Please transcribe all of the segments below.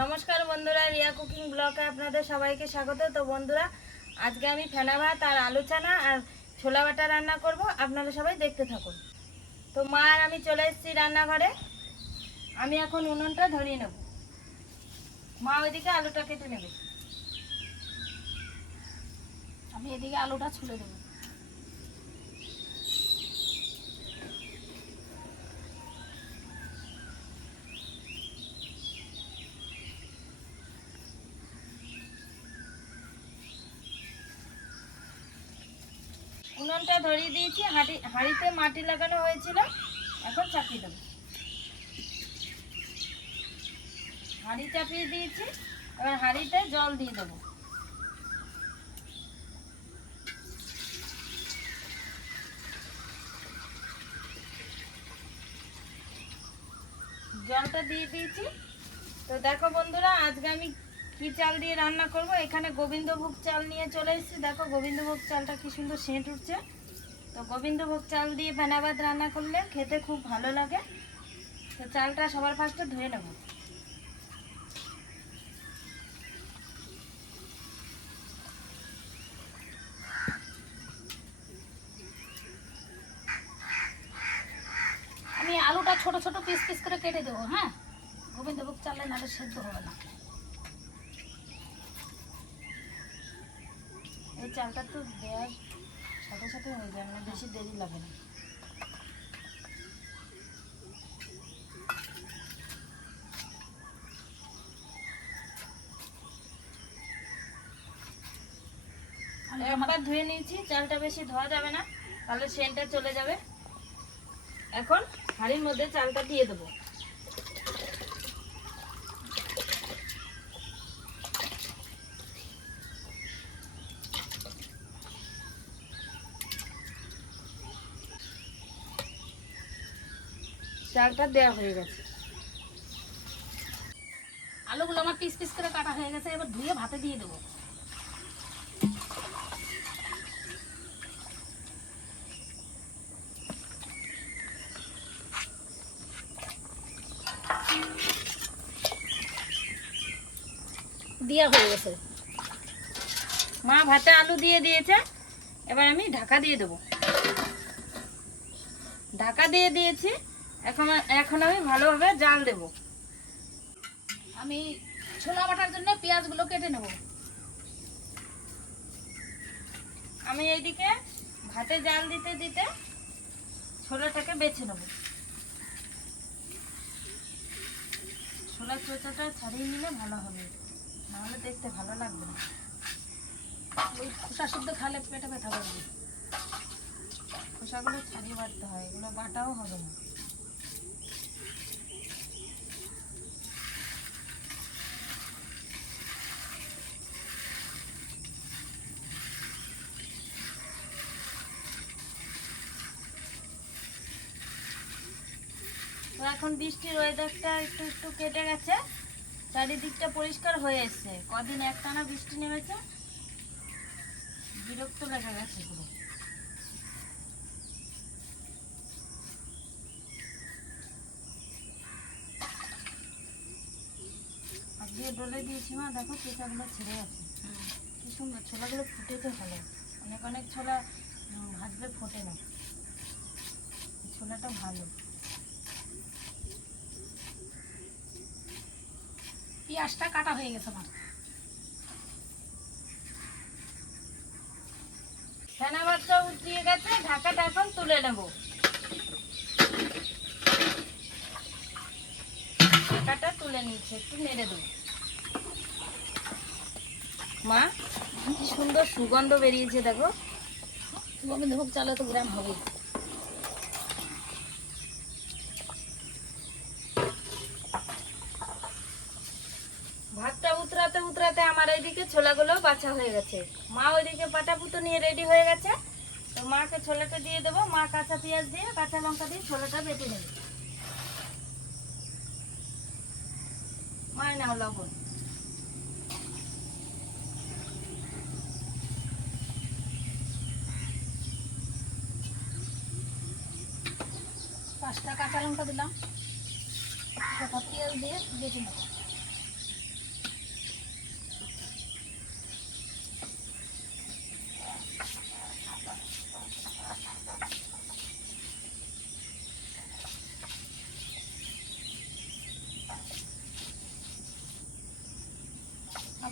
নমস্কার বন্ধুরা, রিয়া কুকিং ব্লগে আপনাদের সবাইকে স্বাগত। তো বন্ধুরা, আজকে আমি ফেনা ভাত আর আলু চানা আর ছোলা বাটা রান্না করব। আপনারা সবাই দেখতে থাকুন। তো মা আর আমি চলে এসেছি রান্নাঘরে। আমি এখন উনুনটা ধরিয়ে নেব। মা ওইদিকে আলুটা কেটে নেবে, আমি এদিকে আলুটা ছুলে দেবো। উনুনটা ধরিয়ে দিয়েছি। হাঁড়িতে মাটি লাগানো হয়েছিল, এখন চাপিয়ে দেবো। হাঁড়ি চাপিয়ে দিয়েছি, এবার হাঁড়িতে জল দিয়ে দেবো। জলটা দিয়ে দিয়েছি। তো দেখো বন্ধুরা, আজকে আমি কি চাল দিয়ে রান্না করব। এখানে গোবিন্দভোগ চাল নিয়ে চলে এসেছি। দেখো গোবিন্দভোগ চালটা কি সুন্দর সেন্ট উঠছে। তো গোবিন্দভোগ চাল দিয়ে ফেনা ভাত রান্না করলে খেতে খুব ভালো লাগে। তো চালটা সবার ফার্স্টে ধুয়ে নেব। আমি আলুটা ছোট ছোট পিস পিস করে কেটে দেবো। হ্যাঁ, গোবিন্দভোগ চালে নাহলে সেদ্ধ হবে না। এই চালটা তো দেওয়ার সাথে সাথে হয়ে যাবে না, বেশি দেরি লাগে না। একবার ধুয়ে নিয়েছি। চালটা বেশি ধোয়া যাবে না, তাহলে সেন্টটা চলে যাবে। এখন হাঁড়ির মধ্যে চালটা দিয়ে দেবো। চালটা দেওয়া হয়ে গেছে। আলুগুলো আমার পিস পিস করে কাটা হয়ে গেছে, এবার ধুয়ে ভাতে দিয়ে দেবো। দেওয়া হয়ে গেছে। মা ভাতে আলু দিয়ে দিয়েছে, এবার আমি ঢাকা দিয়ে দেবো। ঢাকা দিয়ে দিয়েছি। এখন এখন আমি ভালোভাবে জাল দেব। আমি ছোলা বাটার জন্য পেঁয়াজগুলো কেটে নেব। আমি এইদিকে ভাতে জাল দিতে দিতে ছোলাটাকে বেছে নেব। ছোলার চোচাটা ছাড়িয়ে নিলে ভালো হবে, নাহলে দেখতে ভালো লাগবে না। ওই খোসা শুদ্ধ খালে পেটে ব্যথা করবে। খোসাগুলো ছাড়িয়ে বাটতে হয়, এগুলো বাটাও হবে না। তো এখন বৃষ্টির ওয়েদারটা একটু একটু কেটে গেছে, চারিদিকটা পরিষ্কার হয়ে এসছে। কদিন একটানা বৃষ্টি নেমেছে, বিরক্ত লেগে গেছে পুরো। আর দিয়ে ডলে দিয়েছি মা, দেখো চোখাগুলো ছেড়ে গেছে। কি সুন্দর ছোলাগুলো ফুটেছে ভালো। অনেক অনেক ছোলা ভাজলে ফোটে না, ছোলাটা ভালো। পেঁয়াজটা কাটা হয়ে গেছে আমার। ফেনা ভাতটা উঠিয়ে গেছে, ঢাকাটা এখন তুলে নেব। ঢাকাটা তুলে নিচ্ছে, একটু নেড়ে দেবো। মা কি সুন্দর সুগন্ধ বেরিয়েছে দেখো। গোবিন্দভোগ চালে তো গ্রাম হবে। ভাতটা উতরাতে উতরাতে আমার এইদিকে ছোলাগুলো বাছা হয়ে গেছে। মা ওইদিকে পাটা পুতো নিয়ে রেডি হয়ে গেছে। তো মাকে ছোলাটা দিয়ে দেবো। মা কাঁচা পেঁয়াজ দিয়ে কাঁচা লঙ্কা দিয়ে ছোলাটা বেটে নেবে। মায় নাও লবণ। পাঁচটা কাঁচা লঙ্কা দিলাম, পেঁয়াজ দিয়ে বেটে নেব।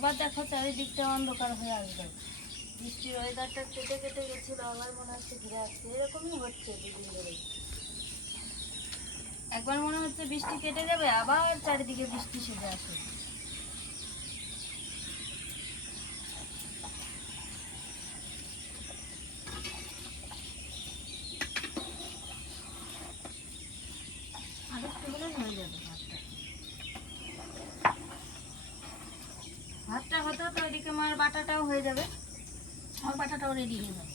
আবার দেখো চারিদিকটা অন্ধকার হয়ে আসবে। বৃষ্টির ওয়েদারটা কেটে কেটে গেছিল, আবার মনে হচ্ছে ঘিরে আসছে। এরকমই হচ্ছে দুদিন ধরে। একবার মনে হচ্ছে বৃষ্টি কেটে যাবে, আবার চারিদিকে বৃষ্টি সেজে আসে। আর একটু হলেই হয়ে যাবে ভাতটা। ভাতটা হতো তো ওইদিকে মার বাটাটাও হয়ে যাবে। আমার বাটাটাও রেডি হয়ে যাবে।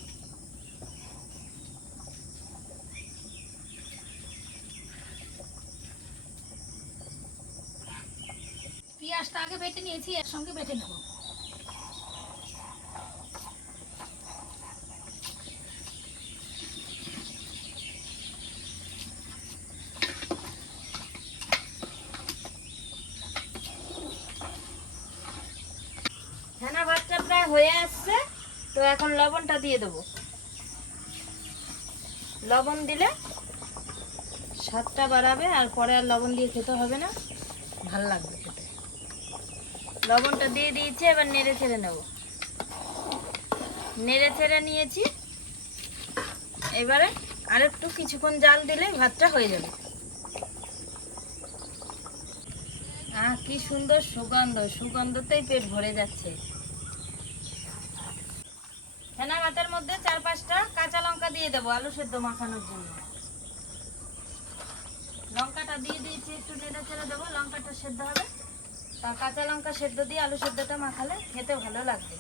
পেঁয়াজটা আগে বেটে নিয়েছি, এর সঙ্গে বেটে নেব। ফেনা ভাতটা প্রায় হয়ে আসছে, তো এখন লবণটা দিয়ে দেবো। লবণ দিলে স্বাদটা বাড়াবে, আর পরে আর লবণ দিয়ে খেতে হবে না, ভাল লাগবে খেতে। লবণটা দিয়ে দিয়েছি, এবার নেড়ে ছেড়ে নেব। নেড়ে ছেড়ে নিয়েছি, এবারে আরেকটু কিছুক্ষণ জাল দিলে ভাতটা হয়ে যাবে। কি সুন্দর সুগন্ধ, সুগন্ধতেই পেট ভরে যাচ্ছে। ফেনা ভাতের মধ্যে 4-5টা কাঁচা লঙ্কা দিয়ে দেবো আলু সেদ্ধ মাখানোর জন্য। লঙ্কাটা দিয়ে দিয়েছি, একটু নেড়ে ছেড়ে দেবো, লঙ্কাটা সেদ্ধ হবে। তা কাঁচা লঙ্কা সেদ্ধ দিয়ে আলু সেদ্ধটা মাখালে খেতে ভালো লাগবে।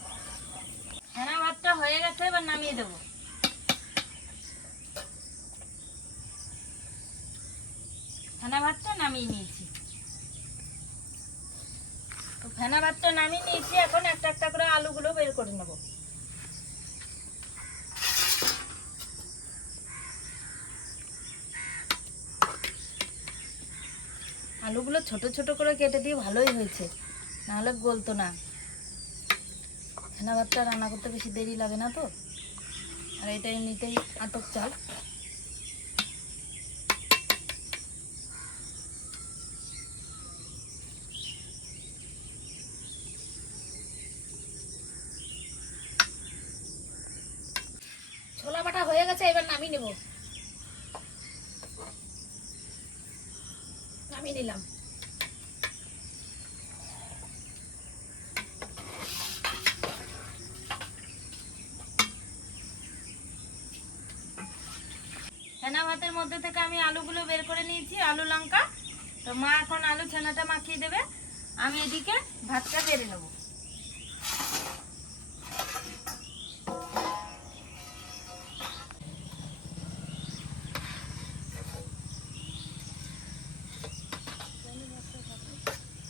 ফেনা ভাতটা হয়ে গেছে, এবার নামিয়ে দেবো। ফেনা ভাতটা নামিয়ে নিয়েছি। তো ফেনা ভাতটা নামিয়ে নিয়েছি, এখন একটা একটা করে আলুগুলো বের করে নেব। আলুগুলো ছোট ছোট করে কেটে দিয়ে ভালোই হয়েছে, নাহলে গলতো না। ফেনা ভাতটা রান্না করতে বেশি দেরি লাগে না তো, আর এটা এমনিতেই আটক চাল। ছোলা বাটা হয়ে গেছে, এবার নামিয়ে নেব। নামিয়ে নিলাম। ফেনা ভাতের মধ্যে থেকে আমি আলুগুলো বের করে নিয়েছি, আলু লঙ্কা। তো মা এখন আলু ছানাটা মাখিয়ে দেবে, আমি এদিকে ভাতটা বেড়ে নেব।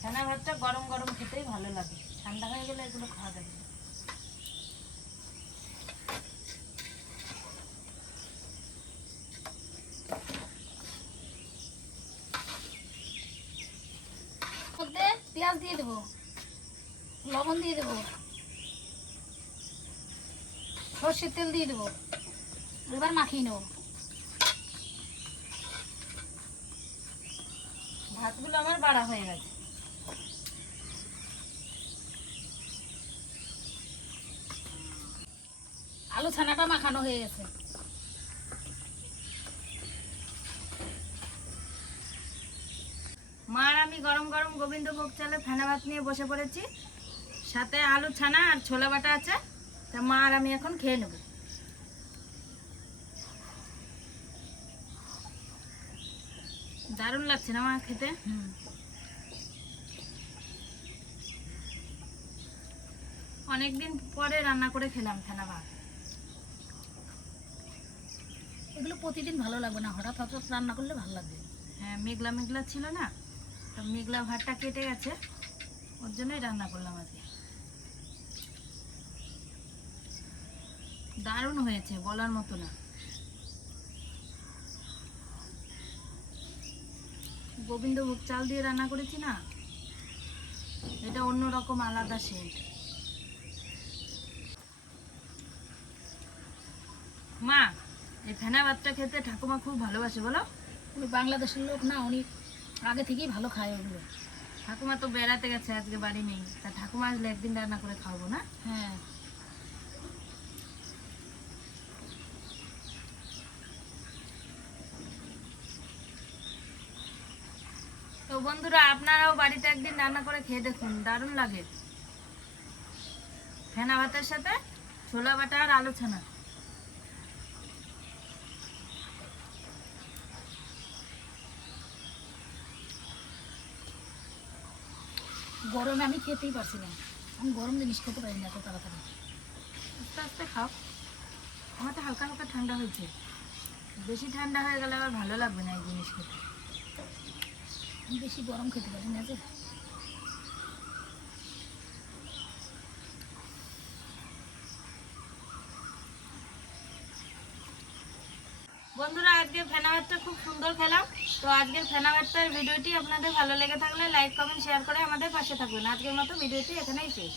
ফেনা ভাতটা গরম গরম খেতেই ভালো লাগে, ঠান্ডা হয়ে গেলে এগুলো খাওয়া যাবে না। মধ্যে পেঁয়াজ দিয়ে দেবো, লবণ দিয়ে দেবো, সর্ষের তেল দিয়ে দেবো, এবার মাখিয়ে নেবো। ভাতগুলো আমার বাড়া হয়ে গেছে। আলু ছানাটা মাখানো হয়ে গেছে। মা আর আমি গরম গরম গোবিন্দভোগ চালে ফেনা ভাত নিয়ে বসে পড়েছি, সাথে আলু ছানা আর ছোলা বাটা আছে। তা মা আর আমি এখন খেয়ে নেব। দারুণ লাগছে না মা খেতে? অনেকদিন পরে রান্না করে খেলাম ফেনা ভাত। এগুলো প্রতিদিন ভালো লাগবে না, হঠাৎ হঠাৎ রান্না করলে ভালো লাগবে। হ্যাঁ, মেঘলা মেঘলা ছিল না, তো মেঘলা ভাতটা কেটে গেছে, ওর জন্যই রান্না করলাম আজকে। দারুণ হয়েছে, বলার মতো না। গোবিন্দভোগ চাল দিয়ে রান্না করেছি না, এটা অন্যরকম আলাদা সেন্ট। মা, এই ফেনা ভাতটা খেতে ঠাকুমা খুব ভালোবাসে, বলো? উনি বাংলাদেশের লোক না, উনি আগে থেকেই ভালো খায় ওগুলো। ঠাকুমা তো বেড়াতে গেছে, আজকে বাড়ি নেই। তা ঠাকুমা আসলে একদিন রান্না করে খাওয়াবো না? হ্যাঁ। তো বন্ধুরা, আপনারাও বাড়িতে একদিন রান্না করে খেয়ে দেখুন, দারুণ লাগে। ফেনা ভাতের সাথে ছোলা বাটা আর আলু ছানা। গরমে আমি খেতেই পারছি না, আমি গরম জিনিস খেতে পারি না এত তাড়াতাড়ি। আস্তে আস্তে খাও, আমার তো হালকা হালকা ঠান্ডা হয়েছে। বেশি ঠান্ডা হয়ে গেলে আবার ভালো লাগবে না এই জিনিস খেতে। আমি বেশি গরম খেতে পারি না যে। বন্ধুরা, আজকে ফেনা ভাতটা খুব সুন্দর খেলাম। তো আজকের ফেনা ভাতটার ভিডিওটি আপনাদের ভালো লেগে থাকলে লাইক কমেন্ট শেয়ার করে আমাদের পাশে থাকবেন। আজকের মতো ভিডিওটি এখানেই শেষ।